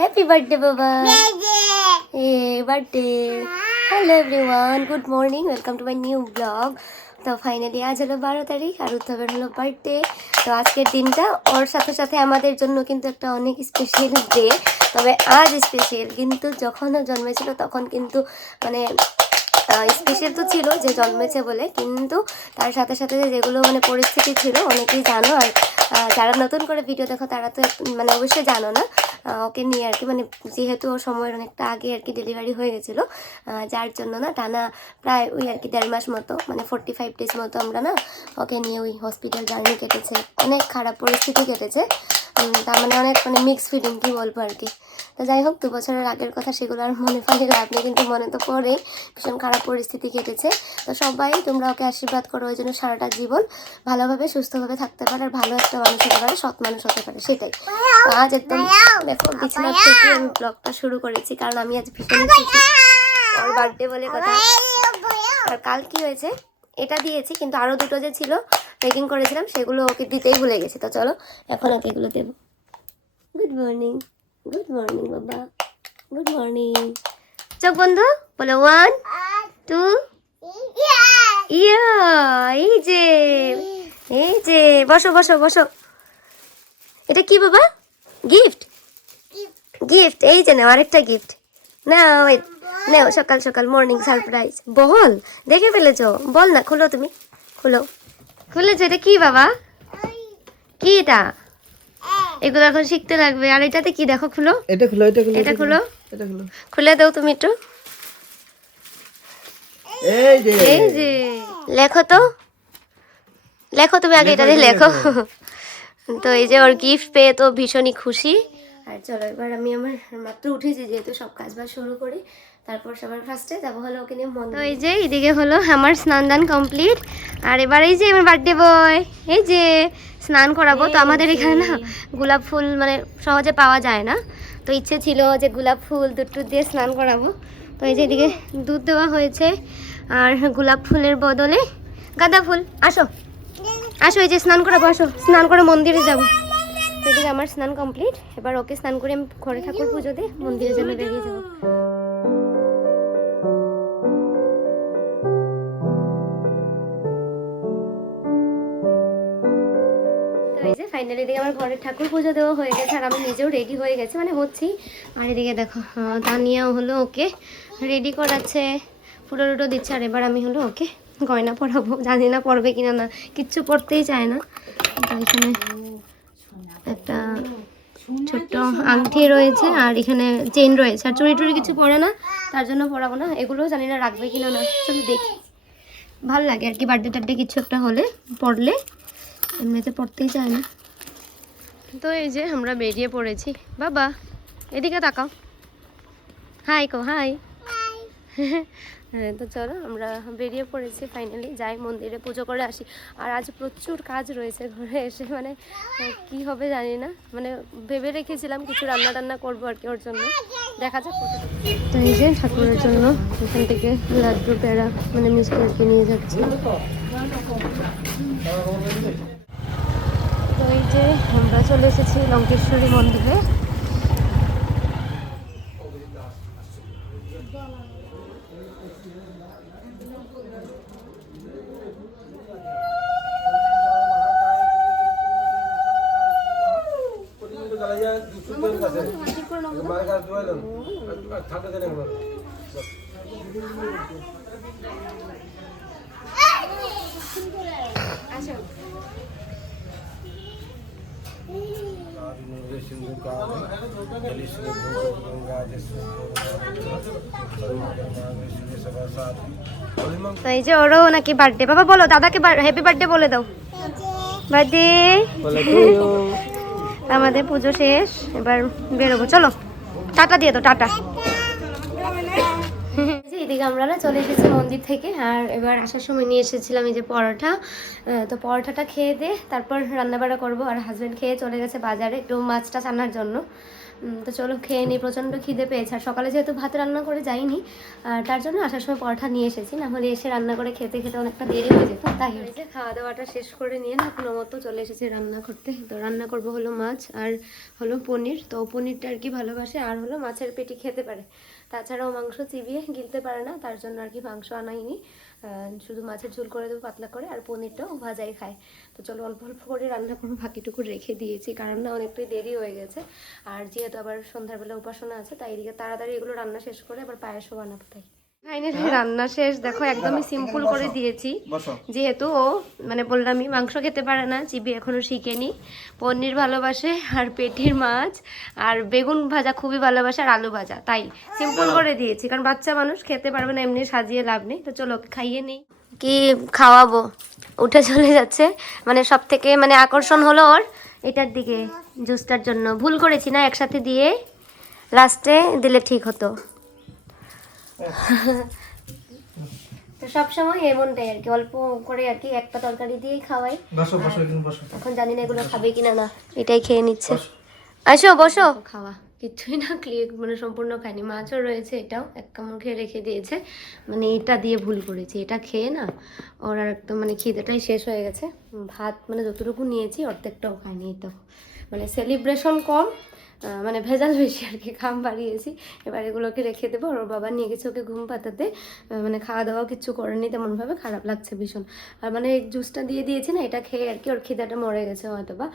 Happy birthday, Baba. Hey, birthday. Hello everyone. Good morning. Welcome to my new vlog. তো finally আজ হলো 12 তারিখ আর উৎসবের হলো বার্থডে। তো আজকের দিনটা ওর সাথে সাথে আমাদের জন্য কিন্তু একটা অনেক স্পেশাল ডে। তবে আজ স্পেশাল, কিন্তু যখন ও জন্মেছিল তখন কিন্তু মানে স্পেশাল তো ছিল যে জন্মেছে বলে, কিন্তু তার সাথে সাথে যেগুলো মানে পরিস্থিতি ছিল অনেকেই জানো। আর যারা নতুন করে ভিডিও দেখো তারা তো মানে অবশ্যই জানো না ওকে নিয়ে আর কি, মানে যেহেতু ওর সময়ের অনেকটা আগে আর কি ডেলিভারি হয়ে গেছিলো, যার জন্য না টানা প্রায় ওই আর কি 1.5 মাস মতো, মানে 45 ডেজ মতো আমরা না ওকে নিয়ে ওই হসপিটাল জার্নি কেটেছে। অনেক খারাপ পরিস্থিতি কেটেছে, তার মানে অনেক মানে মিক্স ফিলিং কী বলবো আর কি। তো যাই হোক, 2 বছরের আগের কথা, সেগুলো আর মনে পড়ে লাভ নেই, কিন্তু মনে তো পড়েই। ভীষণ খারাপ পরিস্থিতি কেটেছে। তো সবাই তোমরা ওকে আশীর্বাদ করো ওই জন্য সারাটা জীবন ভালোভাবে সুস্থভাবে থাকতে পারে, আর ভালো একটা মানুষ হতে পারে, সৎ মানুষ হতে পারে, সেটাই। তো আজ একদম দেখো বিছানার থেকে আমি ব্লগটা শুরু করেছি, কারণ আমি আজ ভীষণই খুশি। ওর বার্থডে বলে কথা। আর কাল কি হয়েছে, এটা দিয়েছি, কিন্তু আরও দুটো যে ছিল প্যাকিং করেছিলাম সেগুলো ওকে দিতেই ভুলে গেছি। তো চলো এখন ওকে এগুলো দেবো। গুড মর্নিং, গুড মর্নিং বাবা, গুড মর্নিং। চোখ বন্ধু বলো 1 2 ইয়া। এই যে এই যে বসো বসো বসো। এটা কি বাবা? Gift, gift. এই যে নাও আরেকটা গিফট। নাও নাও, সকাল সকাল মর্নিং সারপ্রাইজ। বল, দেখে ফেলেছো? বল না, খুলো, তুমি খুলো। খুলেছো? এটা কি বাবা? কি এটা? এগুলো এখন শিখতে লাগবে। আর এটাতে কি দেখো, খুলো। এটা খুলো, এটা খুলো, এটা খুলো, এটা খুলো। খুলে দাও তুমি একটু। এই যে এই যে লেখো তো, লেখো তুমি আগে, এটা দিয়ে লেখো। তো এই যে ওর গিফট পেয়ে তো ভীষণই খুশি। আর চলো এবার আমি আমার মাত্র উঠেছি, যেহেতু সব কাজ বাজ শুরু করি, তারপর সবার ফার্স্টে যাবো হলো ওকে নিয়ে মন্দির। তো এই যে এদিকে হলো আমার স্নান দান কমপ্লিট। আর এবার এই যে আমার বার্থডে বয়, এই যে স্নান করাবো। তো আমাদের এখানে না গোলাপ ফুল মানে সহজে পাওয়া যায় না, তো ইচ্ছে ছিল যে গোলাপ ফুল দুধ টুধ দিয়ে স্নান করাবো। তো এই যে এদিকে দুধ দেওয়া হয়েছে, আর গোলাপ ফুলের বদলে গাঁদা ফুল। আসো আসো, এই যে স্নান করাবো, আসো স্নান করে মন্দিরে যাবো। তো এদিকে আমার স্নান কমপ্লিট, এবার ওকে স্নান করে আমি ঘরে ঠাকুর পুজো দিয়ে মন্দিরের জন্য বেরিয়ে যাবো। তো এই যে ফাইনালি এদিকে আমার ঘরের ঠাকুর পুজো দেওয়া হয়ে গেছে, আর আমি নিজেও রেডি হয়ে গেছি, মানে হচ্ছি। আর এদিকে দেখো তানিয়াও হলো ওকে রেডি করাচ্ছে, ফুটো টুটো দিচ্ছে। আর এবার আমি হলো ওকে গয়না পরাবো, জানি না পরবে কিনা, না কিচ্ছু পরতেই চায় না। তো এখানে একটা ছোট্ট আংটি রয়েছে, আর এখানে চেন রয়েছে, আর চুড়ি টুড়ি কিছু পরে না, তার জন্য পরাবো না। এগুলোও জানি না রাখবে কিনা, না চলো দেখি। ভালো লাগে আর কি বার্থডে টার্থডে কিছু একটা হলে পরলে, এমনিতে পড়তেই চায় না। তো এই যে আমরা বেরিয়ে পড়েছি। বাবা এদিকে তাকাও, হাই কো, হাই। হ্যাঁ, তো চলো আমরা বেরিয়ে পড়েছি, ফাইনালি যাই মন্দিরে পুজো করে আসি। আর আজ প্রচুর কাজ রয়েছে ঘরে এসে, মানে কি হবে জানি না, মানে ভেবে রেখেছিলাম কিছু রান্না টান্না করবো আর কি ওর জন্য, দেখা যাক। তো এই যে ঠাকুরের জন্য এখান থেকে লাড্ডু পেড়া মানে মিষ্টি আর কি নিয়ে যাচ্ছি। তো এই যে আমরা চলে এসেছি লঙ্কেশ্বরী মন্দিরে। তো এই যে ওরও নাকি বার্থডে। বাবা বলো দাদাকে হ্যাপি বার্থডে বলে দাও। বার্থডে। আমাদের পুজো শেষ, এবার বেরোবো, চলো টাটা দিয়ে দাও, টাটা। এদিকে আমরা না চলে এসেছি মন্দির থেকে, আর এবার আসার সময় নিয়ে এসেছিলাম এই যে পরোটা। তো পরোটাটা খেয়ে দিয়ে তারপর রান্নাবাড়া করবো। আর হাজব্যান্ড খেয়ে চলে গেছে বাজারে একটু মাছটা আনার জন্য। তো চলো খেয়ে নিই, প্রচণ্ড খিদে পেয়েছে। আর সকালে যেহেতু ভাত রান্না করে যাইনি, তার জন্য আসার সময় পরোটা নিয়ে এসেছি, না হলে এসে রান্না করে খেতে খেতে অনেকটা দেরি হয়ে যেত। তাই হয়েছে খাওয়া দাওয়াটা শেষ করে নিয়ে না কোনো মতো চলে এসেছি রান্না করতে। তো রান্না করব হলো মাছ আর হলো পনির। তো পনিরটা আর কি ভালোবাসে, আর হলো মাছের পেটি খেতে পারে, তাছাড়াও মাংস চিবিয়ে গিলতে পারে না, তার জন্য আর কি মাংস আনাইনি। শুধু মাছের ঝোল করে দেবো পাতলা করে, আর পনিরটাও ভাজাই খায়। তো চলো অল্প অল্প করে রান্না করবো, বাকিটুকু রেখে দিয়েছি কারণ না অনেকটাই দেরি হয়ে গেছে। আর যেহেতু আবার সন্ধ্যাবেলা উপাসনা আছে, তাই এদিকে তাড়াতাড়ি এগুলো রান্না শেষ করে আবার পায়েসও বানাবো। তাই ফাইনালি রান্না শেষ। দেখো একদমই সিম্পল করে দিয়েছি, যেহেতু ও মানে বললামই মাংস খেতে পারে না, চিবি এখনো শিখেনি, পনির ভালোবাসে আর পেটির মাছ আর বেগুন ভাজা খুবই ভালোবাসে আর আলু ভাজা, তাই সিম্পল করে দিয়েছি কারণ বাচ্চা মানুষ খেতে পারবে না, এমনি সাজিয়ে লাভ নেই। তো চলো খাইয়ে নিই। কি খাওয়াবো, উঠে চলে যাচ্ছে। মানে সব থেকে মানে আকর্ষণ হলো ওর এটার দিকে, জুসটার জন্য ভুল করেছি না, একসাথে দিয়ে লাস্টে দিলে ঠিক হতো। তো সবসময় এমনটাই আর কি, অল্প করে আর কি একটা তরকারি দিয়েই খাওয়াই। এখন জানি না এগুলো খাবে কিনা, না এটাই খেয়ে নিচ্ছে। আসো বসো। খাওয়া কিচ্ছুই না, ক্লিয়ার মানে সম্পূর্ণ খাইনি। মাছও রয়েছে, এটাও এক কামড় খেয়ে রেখে দিয়েছে। মানে এটা দিয়ে ভুল করেছি, এটা খেয়ে না ওর আর একদম মানে খিদেটাই শেষ হয়ে গেছে। ভাত মানে যতটুকু নিয়েছি অর্ধেকটাও খাইনি। তো মানে সেলিব্রেশন কম, মানে ভেজাল বেশি আর কি, খাম বাড়িয়েছি। এবার এগুলোকে রেখে দেবো। ওর বাবা নিয়ে গেছে ওকে ঘুম পাতাতে, মানে খাওয়া দাওয়া কিচ্ছু করেনি তেমনভাবে, খারাপ লাগছে ভীষণ। আর মানে এই জুসটা দিয়ে দিয়েছি না, এটা খেয়ে আর কি ওর খিদাটা মরে গেছে হয়তো বা,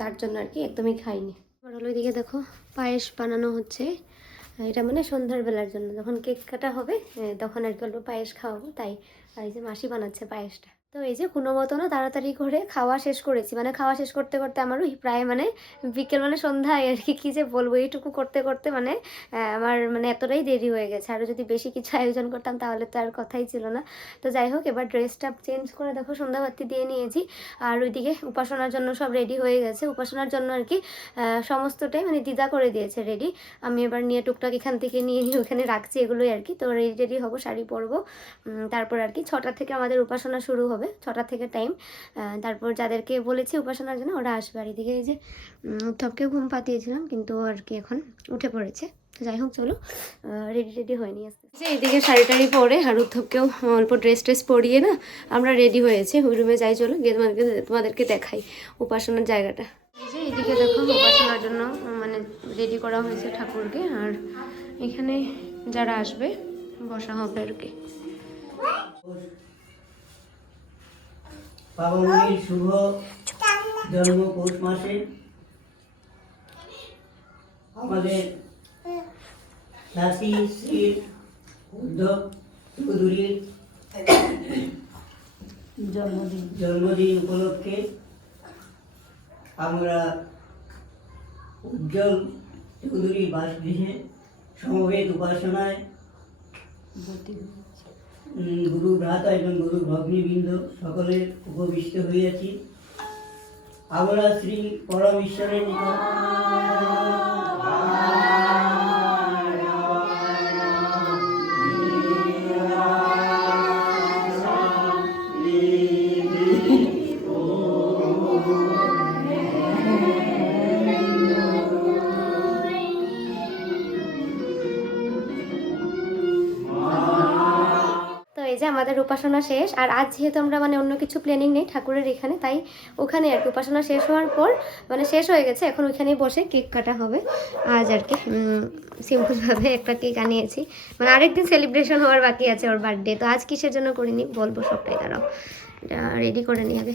তার জন্য আর কি একদমই খাইনি। আর হলো এদিকে দেখো পায়েস বানানো হচ্ছে, এটা মানে সন্ধ্যার বেলার জন্য, যখন কেক কাটা হবে তখন আর কি অল্প পায়েস খাওয়াবো, তাই। আর এই যে মাসি বানাচ্ছে পায়েসটা। তো এই যে কোনো মতো না তাড়াতাড়ি করে খাওয়া শেষ করেছি, মানে খাওয়া শেষ করতে করতে আমার ওই প্রায় মানে বিকেল মানে সন্ধ্যায় আর কি, কী যে বলবো, এইটুকু করতে করতে মানে আমার মানে এতটাই দেরি হয়ে গেছে। আরও যদি বেশি কিছু আয়োজন করতাম তাহলে তো আর কথাই ছিল না। তো যাই হোক, এবার ড্রেসটা চেঞ্জ করে দেখো সন্ধ্যাবাতি দিয়ে নিয়েছি। আর ওইদিকে উপাসনার জন্য সব রেডি হয়ে গেছে, উপাসনার জন্য আর কি সমস্তটাই মানে দিদা করে দিয়েছে রেডি। আমি এবার নিয়ে টুকটাক এখান থেকে নিয়ে নিয়ে ওখানে রাখছি, এগুলোই আর কি। তো রেডি রেডি হবো, শাড়ি পরবো, তারপর আর কি 6টা থেকে আমাদের উপাসনা শুরু হবে, 6টা থেকে টাইম। তারপর যাদেরকে বলেছি উপাসনার জন্য ওরা আসবে। আর এদিকে এই যে উত্তপকেও ঘুম পাতিয়েছিলাম, কিন্তু আর কি এখন উঠে পড়েছে। তো যাই হোক চলো রেডি রেডি হয়ে নিয়ে আসতে। যে এইদিকে শাড়ি টাড়ি পরে আর উত্তপকেও অল্প ড্রেস ট্রেস পরিয়ে না আমরা রেডি হয়েছি, ওই রুমে যাই, চলো গিয়ে তোমাদেরকে দেখাই উপাসনার জায়গাটা। এই যে এইদিকে দেখো উপাসনার জন্য মানে রেডি করা হয়েছে ঠাকুরকে, আর এখানে যারা আসবে বসা হবে আর কি। পাবনের শুভ জন্ম পৌষ মাসে আমাদের নাতি শ্রী উদ্ধব চৌধুরীর জন্মদিন উপলক্ষে আমরা উজ্জ্বল চৌধুরী বাসগৃহে সমবেত উপাসনায় গুরু ভ্রাতা এবং গুরু ভগ্নীবৃন্দ সকলে উপবিষ্ট হইয়াছি। আমরা শ্রী পরমেশ্বরের নিকট আমাদের উপাসনা শেষ। আর আজ যেহেতু আমরা মানে অন্য কিছু প্ল্যানিং নেই ঠাকুরের এখানে, তাই ওখানে আর কি উপাসনা শেষ হওয়ার পর মানে শেষ হয়ে গেছে, এখন ওইখানেই বসে কেক কাটা হবে আজ আর কি। সিম্পলভাবে একটা কেক আনিয়েছি, মানে আরেকদিন সেলিব্রেশন হওয়ার বাকি আছে ওর বার্থডে, তো আজ কিসের জন্য করিনি বলবো সবটাই, দাঁড়াও এটা রেডি করে নিই আগে।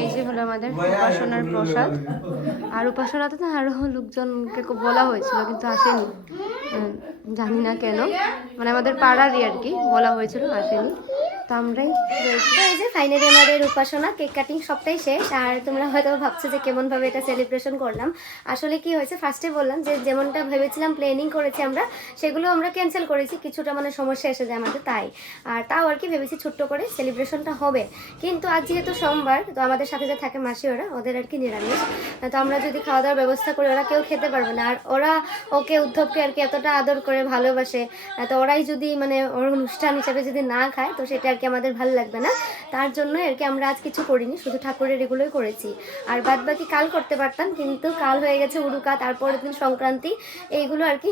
এই যে হলো আমাদের উপাসনার প্রসাদ। আর উপাসনাতে না আরো লোকজনকে বলা হয়েছিল কিন্তু আসেনি, জানি না কেন, মানে আমাদের পাড়ারই আর কি বলা হয়েছিল, আসেনি। তো আমরাই রয়েছি। এই যে ফাইনালি আমাদের উপাসনা, কেক কাটিং সবটাই শেষ। আর তোমরা হয়তো ভাবছো যে কেমনভাবে এটা সেলিব্রেশন করলাম। আসলে কি হয়েছে, ফার্স্টে বললাম যে যেমনটা ভেবেছিলাম প্ল্যানিং করেছি আমরা, সেগুলো আমরা ক্যান্সেল করেছি, কিছুটা মানে সমস্যা এসে যায় আমাদের, তাই। আর তাও আর কি ভেবেছি ছোট্ট করে সেলিব্রেশনটা হবে। কিন্তু আজ যেহেতু সোমবার, তো আমাদের সাথে যে থাকে মাসি ওদের আর কি নিরামিষ, তো আমরা যদি খাওয়া দাওয়ার ব্যবস্থা করি ওরা কেউ খেতে পারবে না। আর ওরা ওকে উদ্ধবকে আর কি এতটা আদর করে ভালোবাসে, তো ওরাই যদি মানে ওর অনুষ্ঠান হিসাবে যদি না খায় তো সেটা আর কি আমাদের ভালো লাগবে না। তার জন্য আর কি আমরা আজ কিছু করিনি, শুধু ঠাকুরের এগুলোই করেছি। আর বাদ বাকি কাল করতে পারতাম, কিন্তু কাল হয়ে গেছে উড়ুকা, তারপরের দিন সংক্রান্তি, এইগুলো আর কি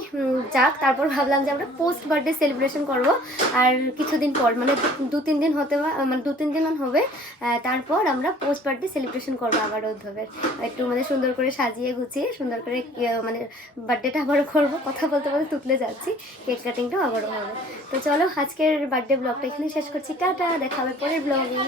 যাক। তারপর ভাবলাম যে আমরা পোস্ট বার্থডে সেলিব্রেশন করব। আর কিছুদিন পর মানে 2-3 দিন হতে মানে 2-3 দিন হবে, তারপর আমরা পোস্ট বার্থডে সেলিব্রেশন করবো আবার উদ্ধবের। একটু মানে সুন্দর করে সাজিয়ে গুছিয়ে সুন্দর করে মানে বার্থডেটা আবারও করবো। কথা বলতে বলতে তুতলে যাচ্ছি, কেক কাটিংটাও আবারও হবে। তো চলো আজকের বার্থডে ব্লগটা এখানে শেষ করছি। টাটা, দেখা হবে পরের ব্লগে।